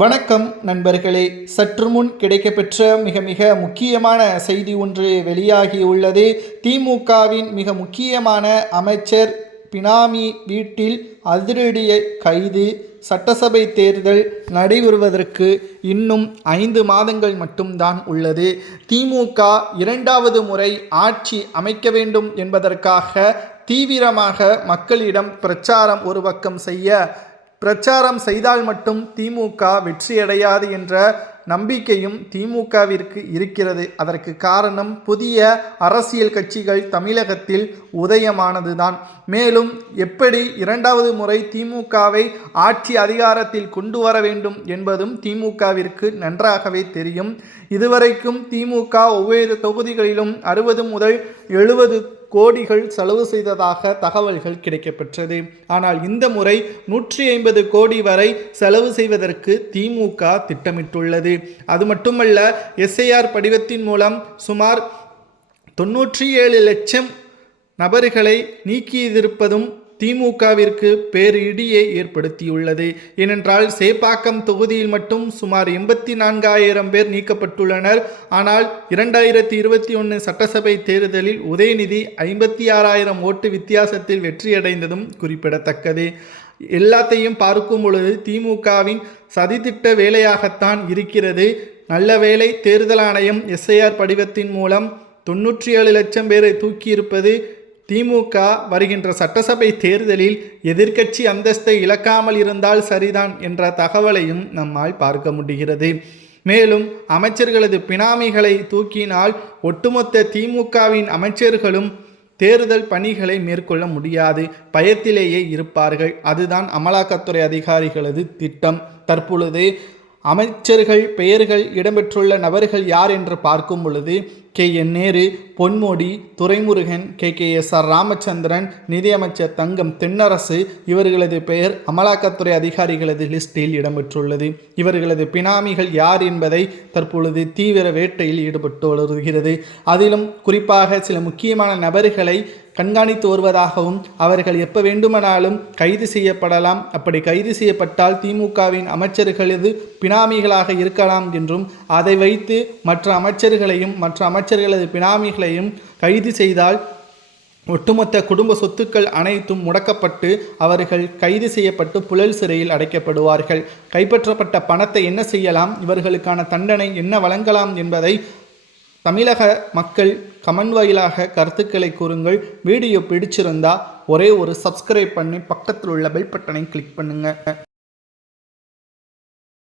வணக்கம் நண்பர்களே. சற்று முன் கிடைக்கப்பெற்ற மிக மிக முக்கியமான செய்தி ஒன்று வெளியாகியுள்ளது திமுகவின் மிக முக்கியமான அமைச்சர் பினாமி வீட்டில் அதிரடிய கைது சட்டசபை தேர்தல் நடைபெறுவதற்கு இன்னும் ஐந்து மாதங்கள் மட்டும்தான் உள்ளது. திமுக இரண்டாவது முறை ஆட்சி அமைக்க வேண்டும் என்பதற்காக தீவிரமாக மக்களிடம் பிரச்சாரம் ஒரு பக்கம் செய்ய பிரச்சாரம் செய்தால் மட்டும் திமுக வெற்றியடையாது என்ற நம்பிக்கையும் திமுகவிற்கு இருக்கிறது. அதற்கு காரணம் புதிய அரசியல் கட்சிகள் தமிழகத்தில் உதயமானதுதான். மேலும் எப்படி இரண்டாவது முறை திமுகவை ஆட்சி அதிகாரத்தில் கொண்டு வர வேண்டும் என்பதும் திமுகவிற்கு நன்றாகவே தெரியும். இதுவரைக்கும் திமுக ஒவ்வொரு தொகுதிகளிலும் அறுபது முதல் எழுபது கோடிகள் செலவு செய்ததாக தகவல்கள் கிடைக்கப்பெற்றது. ஆனால் இந்த முறை நூற்றி ஐம்பது கோடி வரை செலவு செய்வதற்கு திமுக திட்டமிட்டுள்ளது. அது மட்டுமல்ல எஸ்ஐஆர் படிவத்தின் மூலம் சுமார் தொன்னூற்றி ஏழு லட்சம் நபர்களை நீக்கியிருப்பதும் திமுகவிற்கு பேரிடியை ஏற்படுத்தியுள்ளது. ஏனென்றால் சேப்பாக்கம் தொகுதியில் மட்டும் சுமார் எண்பத்தி நான்காயிரம் பேர் நீக்கப்பட்டுள்ளனர். ஆனால் இரண்டாயிரத்தி இருபத்தி ஒன்று சட்டசபை தேர்தலில் உதயநிதி ஐம்பத்தி ஆறாயிரம் ஓட்டு வித்தியாசத்தில் வெற்றியடைந்ததும் குறிப்பிடத்தக்கது. எல்லாத்தையும் பார்க்கும் பொழுது திமுகவின் சதித்திட்ட வேலையாகத்தான் இருக்கிறது. நல்ல வேளை தேர்தல் ஆணையம் எஸ்ஐஆர் படிவத்தின் மூலம் தொன்னூற்றி ஏழு லட்சம் பேரை தூக்கியிருப்பது திமுக வருகின்ற சட்டசபை தேர்தலில் எதிர்க்கட்சி அந்தஸ்தை இழக்காமல் இருந்தால் சரிதான் என்ற தகவலையும் நம்மால் பார்க்க முடிகிறது. மேலும் அமைச்சர்களது பினாமிகளை தூக்கினால் ஒட்டுமொத்த திமுகவின் அமைச்சர்களும் தேர்தல் பணிகளை மேற்கொள்ள முடியாது. பயத்திலேயே இருப்பார்கள். அதுதான் அமலாக்கத்துறை அதிகாரிகளது திட்டம். தற்பொழுது அமைச்சர்கள் பெயர்கள் இடம்பெற்றுள்ள நபர்கள் யார் என்று பார்க்கும் பொழுது K. N. Nehru Ponmudi Duraimurugan K. K. S. R. Ramachandran நிதியமைச்சர் தங்கம் தென்னரசு இவர்களது பெயர் அமலாக்கத்துறை அதிகாரிகளது லிஸ்டில் இடம்பெற்றுள்ளது. இவர்களது பினாமிகள் யார் என்பதை தற்பொழுது தீவிர வேட்டையில் ஈடுபட்டு வருகிறது அதிலும் குறிப்பாக சில முக்கியமான நபர்களை கண்காணித்து வருவதாகவும் அவர்கள் எப்போ வேண்டுமானாலும் கைது செய்யப்படலாம். அப்படி கைது செய்யப்பட்டால் திமுகவின் அமைச்சர்களது பினாமிகளாக இருக்கலாம் என்றும் அதை வைத்து மற்ற அமைச்சர்களையும் மற்ற அமைச்சர்களது பினாமிகளையும் கைது செய்தால் ஒட்டுமொத்த குடும்ப சொத்துக்கள் அனைத்தும் முடக்கப்பட்டு அவர்கள் கைது செய்யப்பட்டு புழல் சிறையில் அடைக்கப்படுவார்கள். கைப்பற்றப்பட்ட பணத்தை என்ன செய்யலாம்? இவர்களுக்கான தண்டனை என்ன வழங்கலாம் என்பதை தமிழக மக்கள் கமெண்ட் வாயிலாக கருத்துக்களை கூறுங்கள். வீடியோ பிடிச்சிருந்தா ஒரே ஒரு சப்ஸ்கிரைப் பண்ணி பக்கத்தில் உள்ள பெல் பட்டனை கிளிக் பண்ணுங்கள்